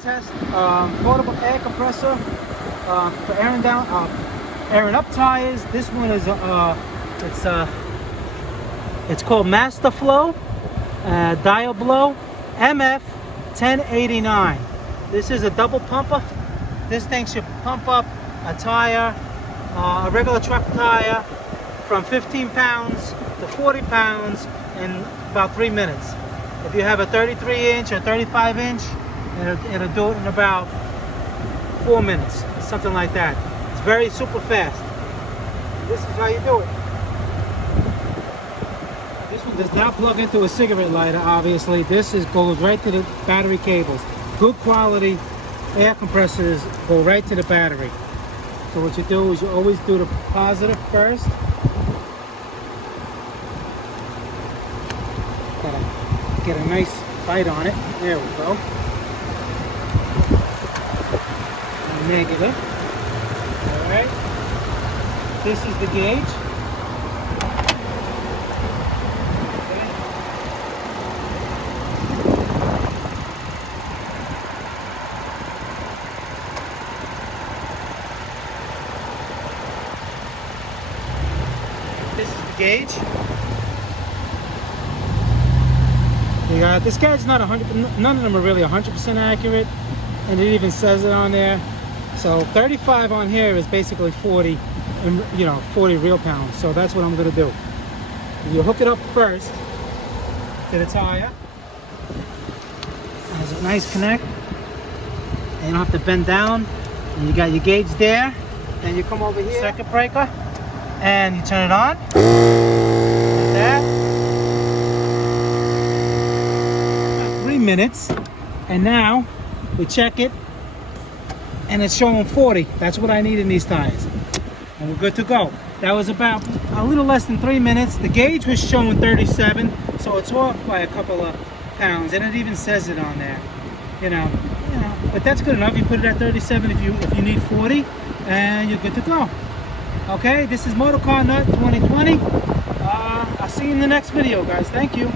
Test portable air compressor for airing up tires. This one is it's called MasterFlow Diabloww MF-1089. This is a double pumper. This thing should pump up a tire, a regular truck tire, from 15 pounds to 40 pounds in about 3 minutes. If you have a 33-inch or 35-inch, it'll do it in about 4 minutes, something like that. It's very super fast. This is how you do it. This one does not plug into a cigarette lighter, obviously. This goes right to the battery cables. Good quality air compressors go right to the battery. So what you do is you always do the positive first. Gotta get a nice bite on it. There we go. Negative. Alright. This is the gauge. This is the gauge. This gauge is not 100%, none of them are really 100% accurate, and it even says it on there. So 35 on here is basically 40, and 40 real pounds. So that's what I'm going to do. You hook it up first to the tire. There's a nice connect, and you don't have to bend down. And you got your gauge there. Then you come over here, circuit breaker, and you turn it on. Like that. 3 minutes, and now we check it, and it's showing 40. That's what I need in these tires, and we're good to go. That was about a little less than 3 minutes. The gauge was showing 37, so it's off by a couple of pounds, and it even says it on there. But that's good enough. You put it at 37 if you need 40, and you're good to go. Okay, this is Motor Car Nut 2020. I'll see you in the next video, guys. Thank you.